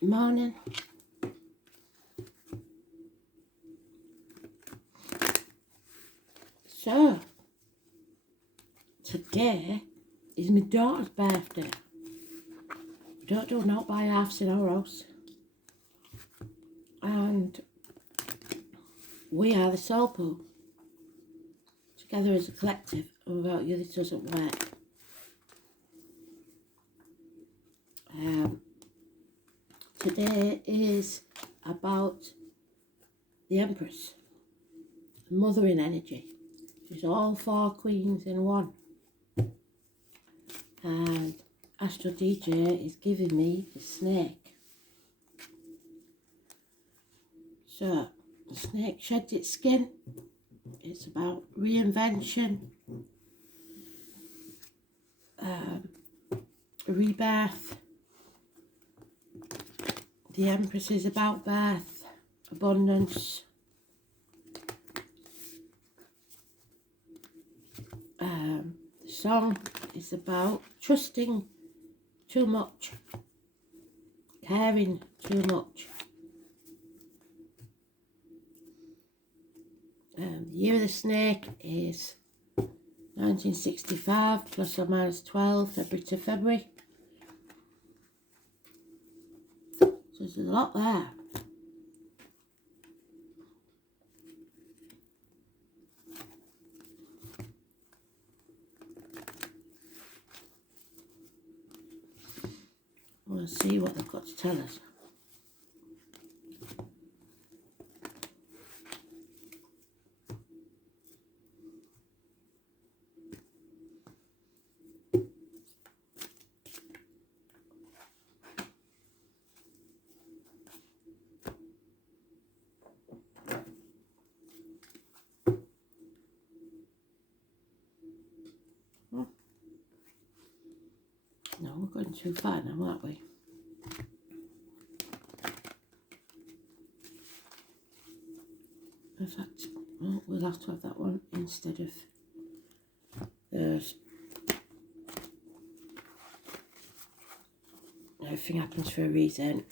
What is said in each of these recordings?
Morning. So, today is my daughter's birthday. Don't do not buy halves in our house. And we are the Soul Pool. Together as a collective, and without you this doesn't work. Today is about the Empress, mothering energy. She's all 4 queens in one. And Astro DJ is giving me the snake. So, the snake sheds its skin. It's about reinvention, rebirth. The Empress is about birth, abundance. The song is about trusting too much, caring too much. The year of the snake is 1965, plus or minus 12, February to February. So there's a lot there. We'll see what they've got to tell us. No, we're going too far now, aren't we? In fact, well, we'll have to have that one instead of those. Everything happens for a reason.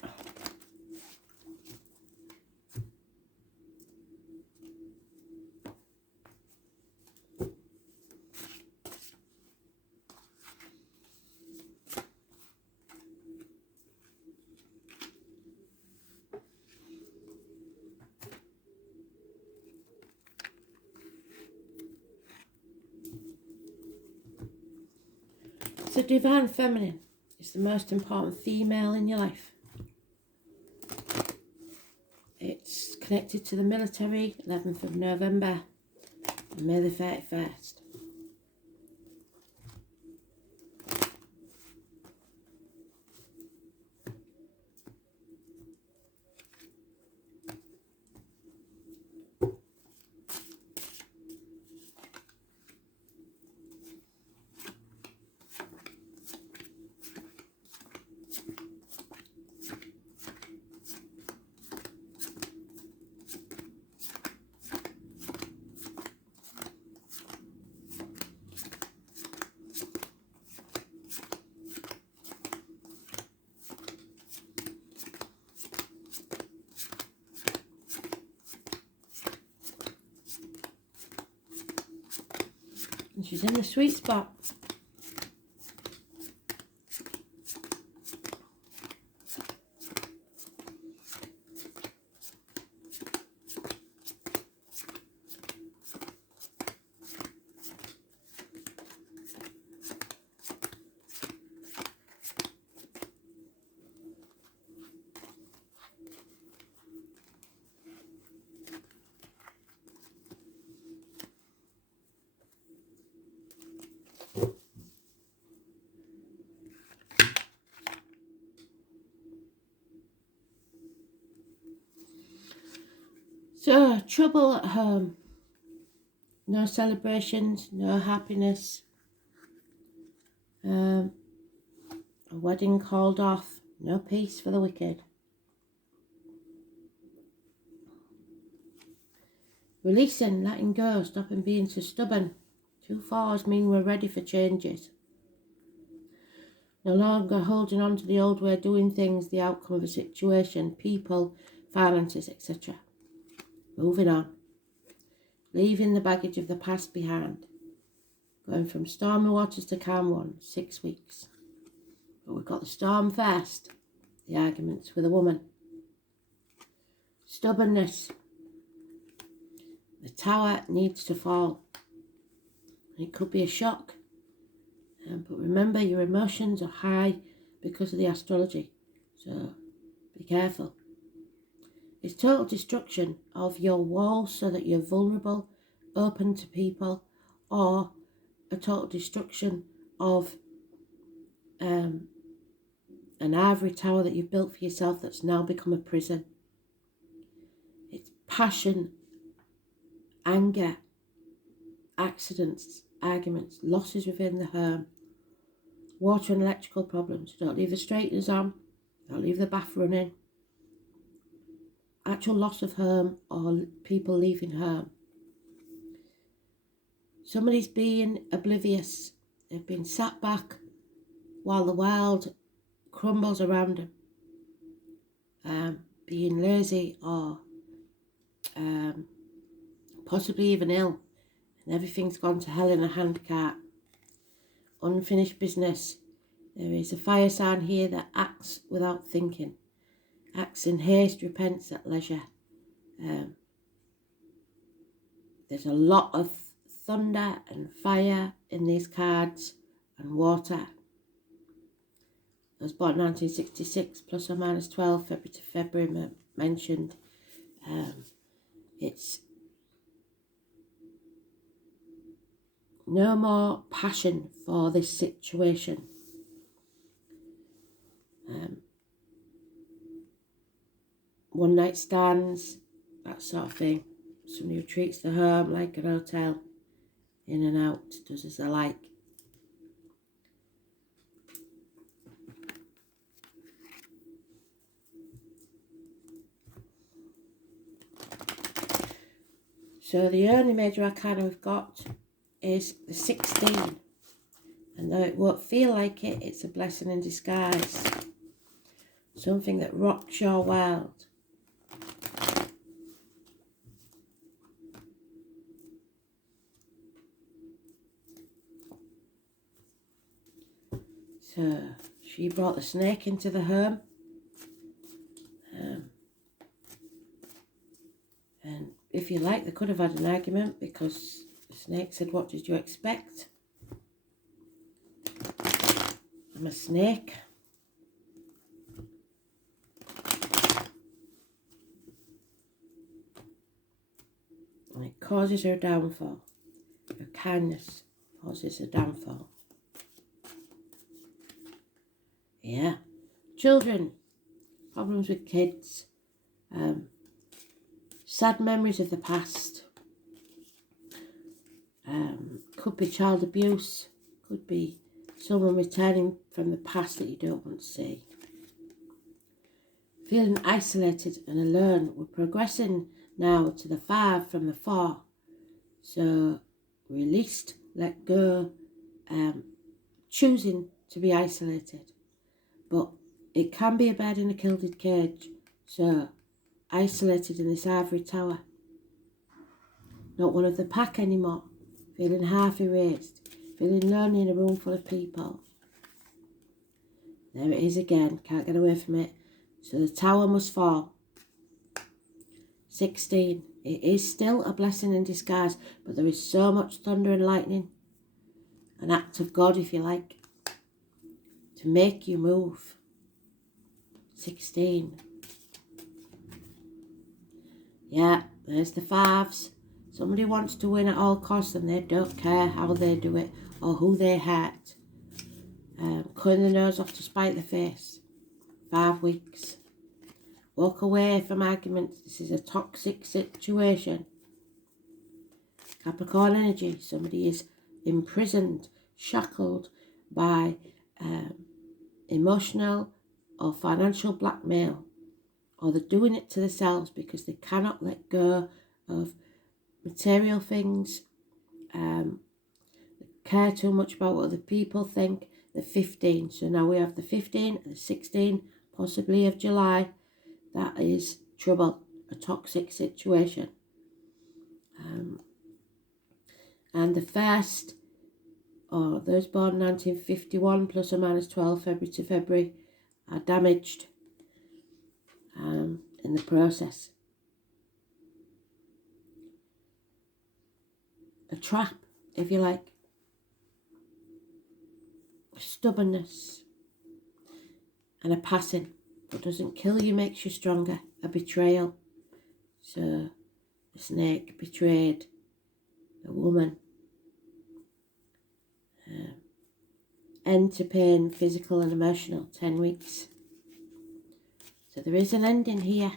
The divine feminine is the most important female in your life. It's connected to the military, 11th of November, and May the 31st. And she's in the sweet spot. So, trouble at home. No celebrations, no happiness. wedding called off. No peace for the wicked. Releasing, letting go, stopping being so stubborn. 2 4s mean we're ready for changes. No longer holding on to the old way of doing things, the outcome of a situation, people, finances, etc. Moving on. Leaving the baggage of the past behind. Going from stormy waters to calm ones, 6 weeks. But we've got the storm first. The arguments with a woman. Stubbornness. The tower needs to fall. It could be a shock. But remember, your emotions are high because of the astrology. So be careful. It's total destruction of your walls so that you're vulnerable, open to people, or a total destruction of an ivory tower that you've built for yourself that's now become a prison. It's passion, anger, accidents, arguments, losses within the home, water and electrical problems. Don't leave the straighteners on, don't leave the bath running. Actual loss of home or people leaving home. Somebody's being oblivious. They've been sat back while the world crumbles around them. Being lazy or possibly even ill. And everything's gone to hell in a handcart. Unfinished business. There is a fire sign here that acts without thinking. Acts in haste, repents at leisure. There's a lot of thunder and fire in these cards and water. I was born in 1966, plus or minus 12, February to February mentioned. It's no more passion for this situation. One night stands, that sort of thing. Somebody who treats the home like an hotel, in and out, does as they like. So the only major arcana we've got is the 16. And though it won't feel like it, it's a blessing in disguise. Something that rocks your world. So she brought the snake into the home. And if you like, they could have had an argument because the snake said, "What did you expect? I'm a snake." And it causes her downfall. Her kindness causes her downfall. Yeah. Children. Problems with kids. Sad memories of the past. Could be child abuse. Could be someone returning from the past that you don't want to see. Feeling isolated and alone. We're progressing now to the 5 from the 4. So released, let go, choosing to be isolated. But it can be a bird in a gilded cage. So isolated in this ivory tower. Not one of the pack anymore. Feeling half erased. Feeling lonely in a room full of people. There it is again. Can't get away from it. So the tower must fall. 16. It is still a blessing in disguise, but there is so much thunder and lightning. An act of God, if you like, to make you move. 16. Yeah, there's the 5s. Somebody wants to win at all costs and they don't care how they do it or who they hurt. Cutting the nose off to spite the face. 5 weeks. Walk away from arguments. This is a toxic situation. Capricorn energy. Somebody is imprisoned, shackled by emotional or financial blackmail, or they're doing it to themselves because they cannot let go of material things, care too much about what other people think. The 15, so now we have the 15 and the 16, possibly of July. That is trouble, a toxic situation. And the first, or those born 1951 plus or minus 12 February to February, are damaged in the process. A trap, if you like. Stubbornness. And a passing. What doesn't kill you makes you stronger. A betrayal. So, the snake betrayed a woman. End to pain, physical and emotional, 10 weeks. So there is an ending here.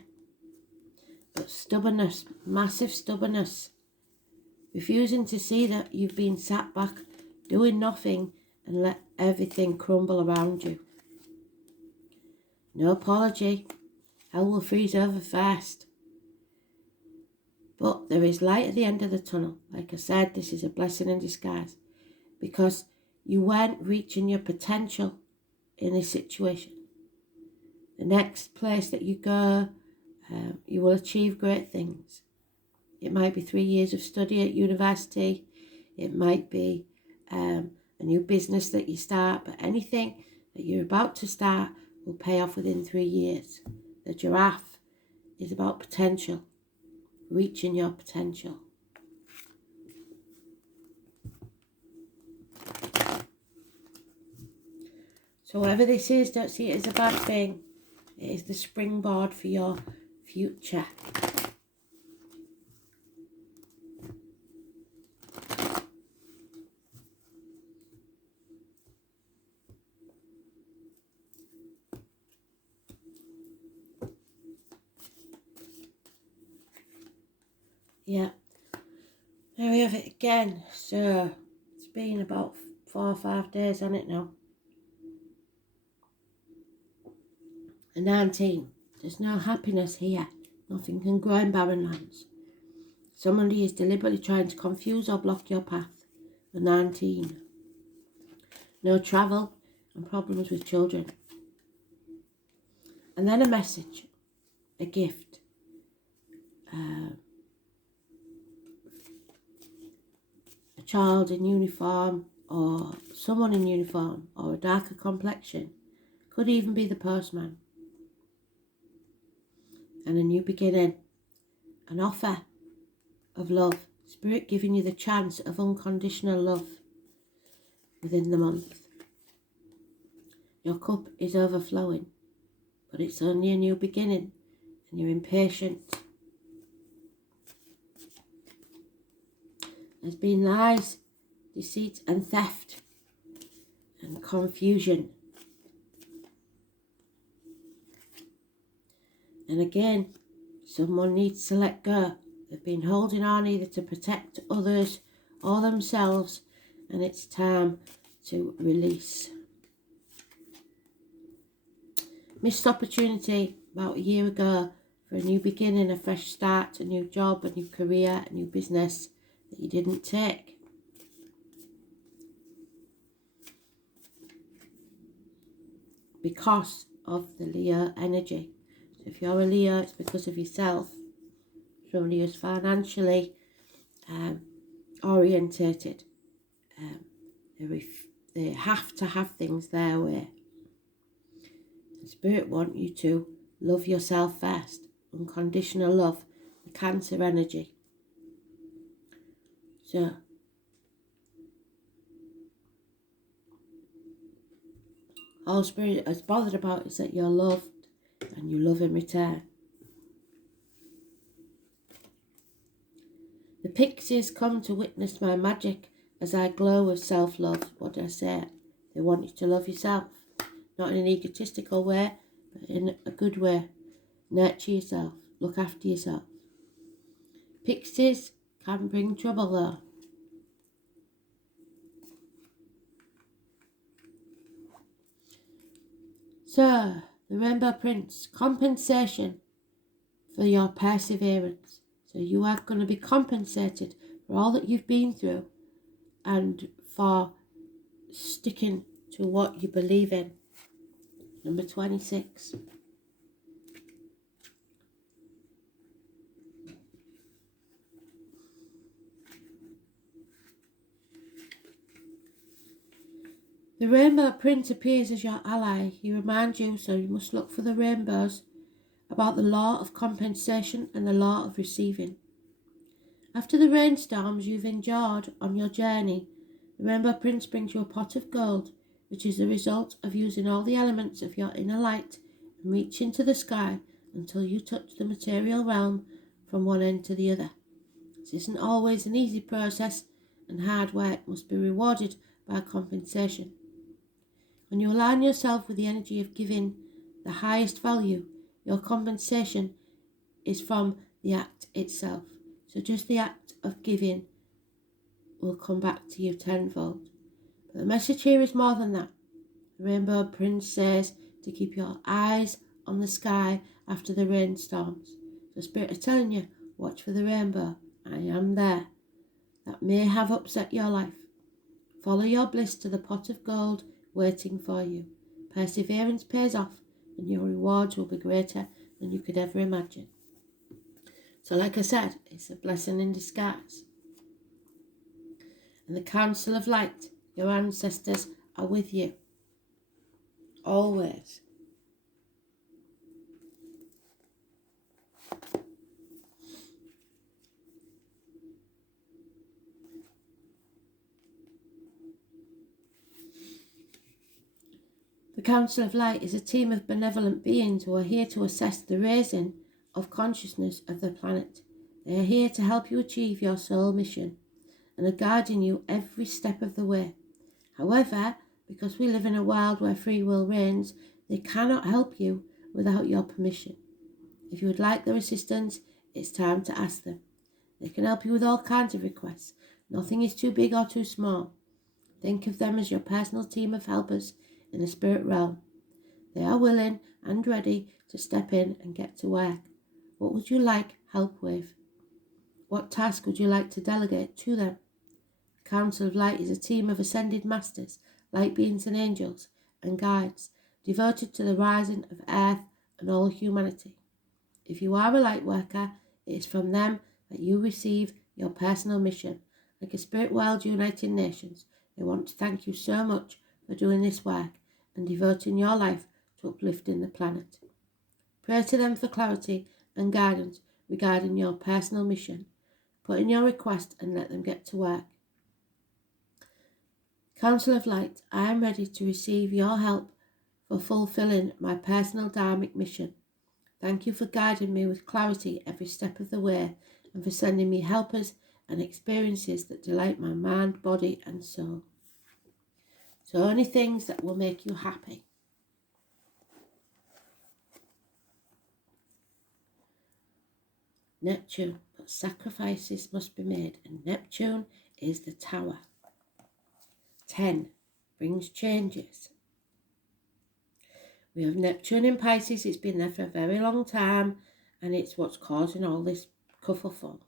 But stubbornness, massive stubbornness. Refusing to see that you've been sat back, doing nothing, and let everything crumble around you. No apology. Hell will freeze over fast. But there is light at the end of the tunnel. Like I said, this is a blessing in disguise. Because you weren't reaching your potential in this situation. The next place that you go, you will achieve great things. It might be 3 years of study at university. It might be a new business that you start. But anything that you're about to start will pay off within 3 years. The giraffe is about potential. Reaching your potential. So whatever this is, don't see it as a bad thing. It is the springboard for your future. Yeah, there we have it again. So it's been about 4 or 5 days on it now. A 19. There's no happiness here. Nothing can grow in barren lands. Somebody is deliberately trying to confuse or block your path. A 19. No travel and problems with children. And then a message, a gift. A child in uniform, or someone in uniform, or a darker complexion. Could even be the postman. And a new beginning. An offer of love. Spirit giving you the chance of unconditional love within the month. Your cup is overflowing, but it's only a new beginning, and you're impatient. There's been lies, deceit and theft and confusion. And again, someone needs to let go. They've been holding on either to protect others or themselves, and it's time to release. Missed opportunity about a year ago for a new beginning, a fresh start, a new job, a new career, a new business that you didn't take. Because of the Leo energy. So if you're a Leo, it's because of yourself. Somebody who's financially orientated. They have to have things their way. The Spirit want you to love yourself first. Unconditional love. The Cancer energy. So all Spirit is bothered about is that you're loved and you love in return. The pixies come to witness my magic as I glow with self-love. What did I say? They want you to love yourself. Not in an egotistical way, but in a good way. Nurture yourself. Look after yourself. Pixies can bring trouble though. So, the Rainbow Prince, compensation for your perseverance. So you are going to be compensated for all that you've been through and for sticking to what you believe in. Number 26. The Rainbow Prince appears as your ally. He reminds you, so you must look for the rainbows, about the law of compensation and the law of receiving. After the rainstorms you've endured on your journey, the Rainbow Prince brings you a pot of gold, which is the result of using all the elements of your inner light and reach into the sky until you touch the material realm from one end to the other. This isn't always an easy process, and hard work must be rewarded by compensation. When you align yourself with the energy of giving the highest value, your compensation is from the act itself. So just the act of giving will come back to you tenfold. But the message here is more than that. The Rainbow Prince says to keep your eyes on the sky after the rainstorms. The Spirit is telling you, watch for the rainbow. I am there. That may have upset your life. Follow your bliss to the pot of gold waiting for you. Perseverance pays off, and your rewards will be greater than you could ever imagine. So like I said, it's a blessing in disguise. And the Council of Light, your ancestors are with you. Always. The Council of Light is a team of benevolent beings who are here to assess the raising of consciousness of the planet. They are here to help you achieve your soul mission and are guiding you every step of the way. However, because we live in a world where free will reigns, they cannot help you without your permission. If you would like their assistance, it's time to ask them. They can help you with all kinds of requests. Nothing is too big or too small. Think of them as your personal team of helpers in the spirit realm. They are willing and ready to step in and get to work. What would you like help with? What task would you like to delegate to them? The Council of Light is a team of ascended masters, light beings and angels, and guides, devoted to the rising of earth and all humanity. If you are a light worker, it is from them that you receive your personal mission. Like a Spirit World United Nations, they want to thank you so much for doing this work and devoting your life to uplifting the planet. Pray to them for clarity and guidance regarding your personal mission. Put in your request and let them get to work. Council of Light, I am ready to receive your help for fulfilling my personal dharmic mission. Thank you for guiding me with clarity every step of the way and for sending me helpers and experiences that delight my mind, body and soul. So only things that will make you happy. Neptune, but sacrifices must be made, and Neptune is the Tower. 10 brings changes. We have Neptune in Pisces. It's been there for a very long time, and it's what's causing all this kerfuffle.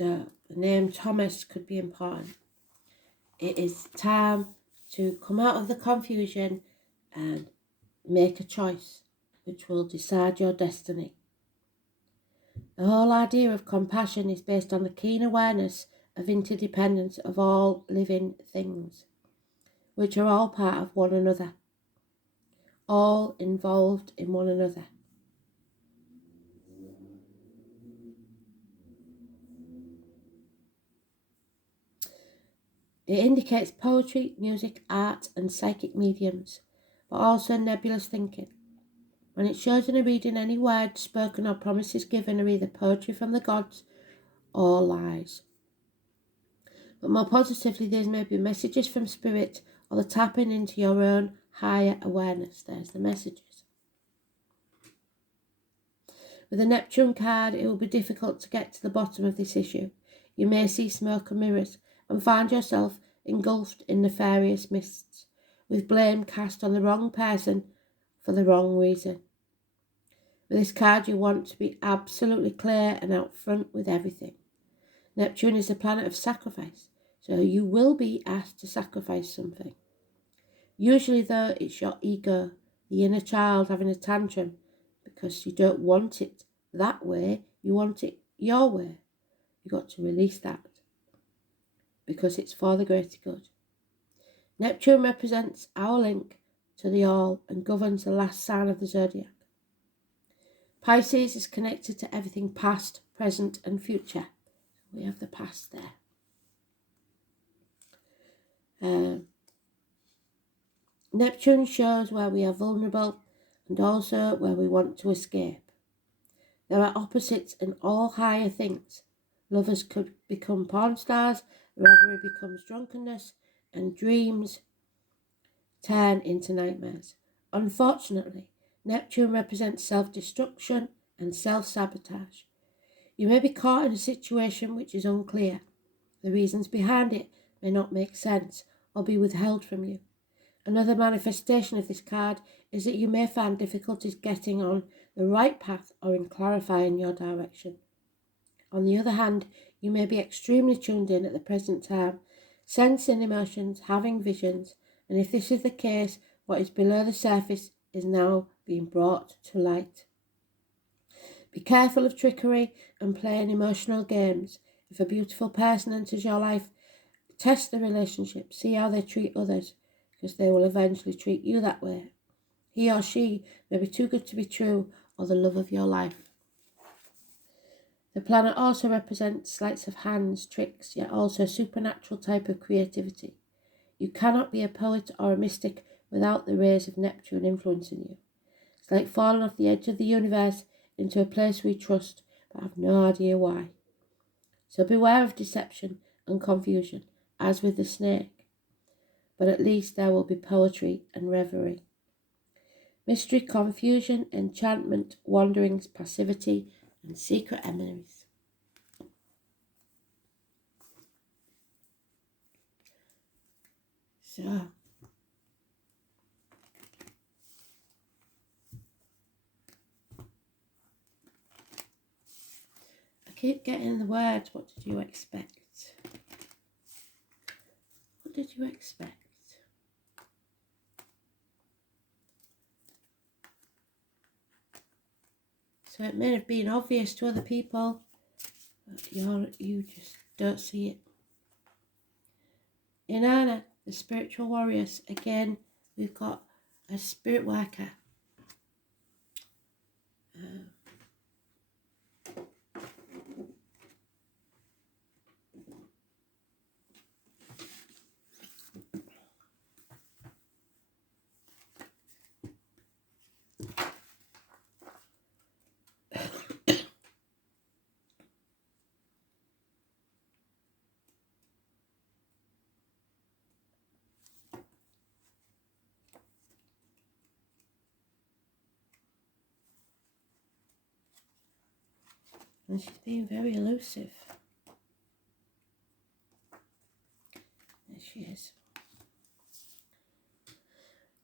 So the name Thomas could be important. It is time to come out of the confusion and make a choice which will decide your destiny. The whole idea of compassion is based on the keen awareness of interdependence of all living things, which are all part of one another, all involved in one another. It indicates poetry, music, art and psychic mediums, but also nebulous thinking. When it shows in a reading, any words spoken or promises given are either poetry from the gods or lies. But more positively, these may be messages from spirit or the tapping into your own higher awareness. There's the messages. With the Neptune card, it will be difficult to get to the bottom of this issue. You may see smoke and mirrors and find yourself engulfed in nefarious mists, with blame cast on the wrong person for the wrong reason. With this card, you want to be absolutely clear and out front with everything. Neptune is the planet of sacrifice, so you will be asked to sacrifice something. Usually, though, it's your ego, the inner child having a tantrum because you don't want it that way, you want it your way. You've got to release that because it's for the greater good. Neptune represents our link to the all and governs the last sign of the zodiac. Pisces is connected to everything past, present and future. We have the past there. Neptune shows where we are vulnerable and also where we want to escape. There are opposites in all higher things. Lovers could become porn stars, revelry becomes drunkenness, and dreams turn into nightmares. Unfortunately, Neptune represents self-destruction and self-sabotage. You may be caught in a situation which is unclear. The reasons behind it may not make sense or be withheld from you. Another manifestation of this card is that you may find difficulties getting on the right path or in clarifying your direction. On the other hand, you may be extremely tuned in at the present time, sensing emotions, having visions, and if this is the case, what is below the surface is now being brought to light. Be careful of trickery and playing emotional games. If a beautiful person enters your life, test the relationship, see how they treat others, because they will eventually treat you that way. He or she may be too good to be true or the love of your life. The planet also represents sleights of hands, tricks, yet also a supernatural type of creativity. You cannot be a poet or a mystic without the rays of Neptune influencing you. It's like falling off the edge of the universe into a place we trust but have no idea why. So beware of deception and confusion, as with the snake. But at least there will be poetry and reverie. Mystery, confusion, enchantment, wanderings, passivity, and secret enemies. So, I keep getting the words, what did you expect? What did you expect? So it may have been obvious to other people, but you just don't see it. In Anna, the spiritual warriors, again, we've got a spirit worker. And she's being very elusive. There she is.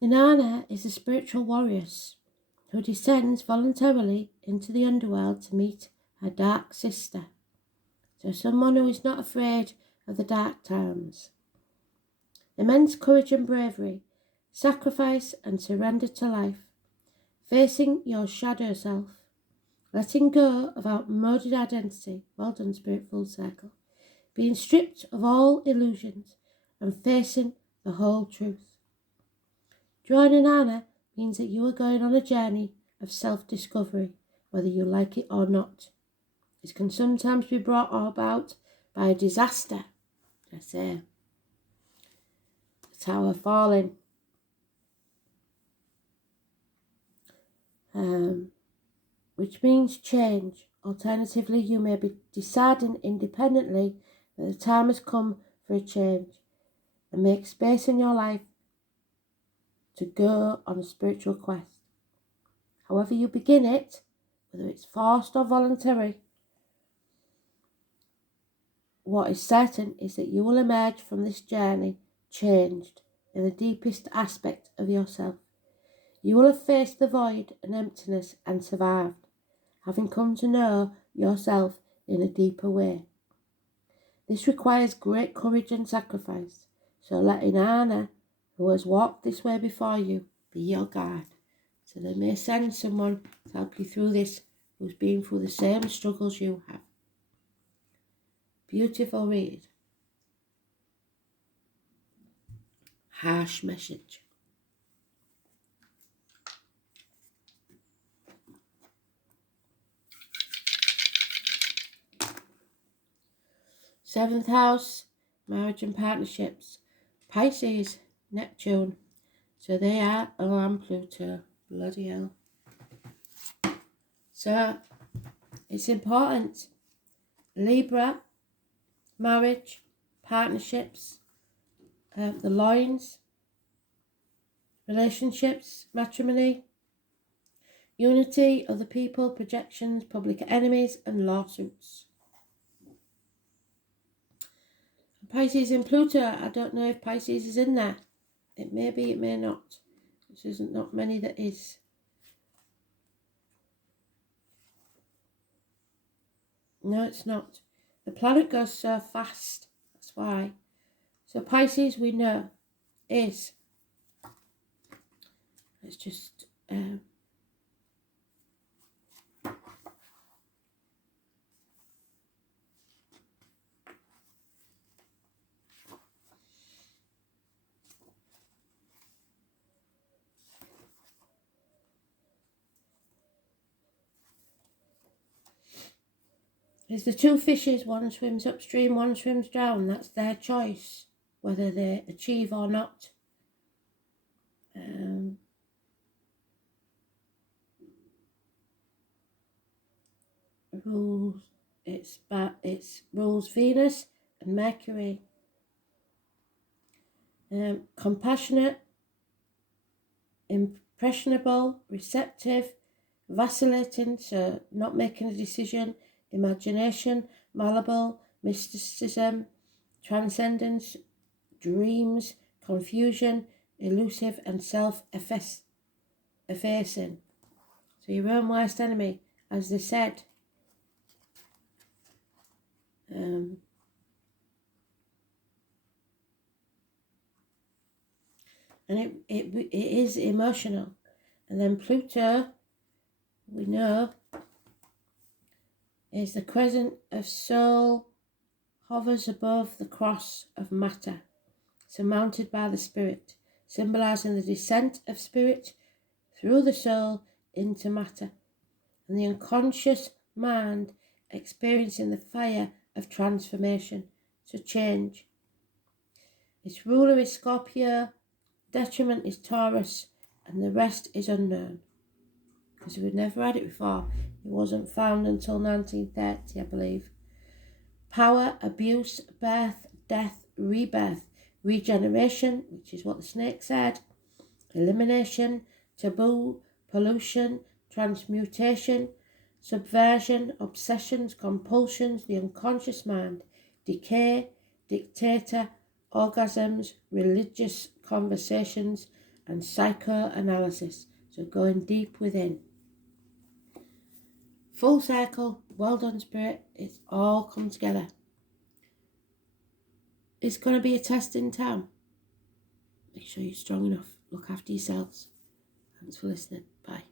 Inanna is a spiritual warrior who descends voluntarily into the underworld to meet her dark sister. So someone who is not afraid of the dark times. Immense courage and bravery, sacrifice and surrender to life, facing your shadow self, letting go of outmoded identity, well done Spirit full circle, being stripped of all illusions and facing the whole truth. Joining Anna means that you are going on a journey of self-discovery, whether you like it or not. It can sometimes be brought about by a disaster, I say. The tower falling. Which means change. Alternatively, you may be deciding independently that the time has come for a change and make space in your life to go on a spiritual quest. However you begin it, whether it's forced or voluntary, what is certain is that you will emerge from this journey changed in the deepest aspect of yourself. You will have faced the void and emptiness and survived, having come to know yourself in a deeper way. This requires great courage and sacrifice, so let Inanna, who has walked this way before you, be your guide. So they may send someone to help you through this who's been through the same struggles you have. Beautiful read. Harsh message. Seventh house, marriage and partnerships. Pisces, Neptune. So they are around Pluto. Bloody hell. So it's important. Libra, marriage, partnerships, the loins, relationships, matrimony, unity, other people, projections, public enemies, and lawsuits. Pisces in Pluto, I don't know if Pisces is in there. It may be, it may not. This isn't not many that is. No, it's not. The planet goes so fast. That's why. So Pisces, we know, is. Let's just. There's the two fishes, one swims upstream, one swims down. That's their choice, whether they achieve or not. Rules, it's rules Venus and Mercury. Compassionate, impressionable, receptive, vacillating, so not making a decision, imagination, malleable, mysticism, transcendence, dreams, confusion, elusive, and self-effacing. So your own worst enemy, as they said. And it is emotional. And then Pluto, we know, is the crescent of soul, hovers above the cross of matter, surmounted by the spirit, symbolising the descent of spirit through the soul into matter, and the unconscious mind experiencing the fire of transformation, to change. Its ruler is Scorpio, detriment is Taurus, and the rest is unknown. Because we've never had it before. It wasn't found until 1930, I believe. Power, abuse, birth, death, rebirth, regeneration, which is what the snake said, elimination, taboo, pollution, transmutation, subversion, obsessions, compulsions, the unconscious mind, decay, dictator, orgasms, religious conversations, and psychoanalysis. So going deep within. Full circle, well done, Spirit. It's all come together. It's going to be a test in town. Make sure you're strong enough. Look after yourselves. Thanks for listening. Bye.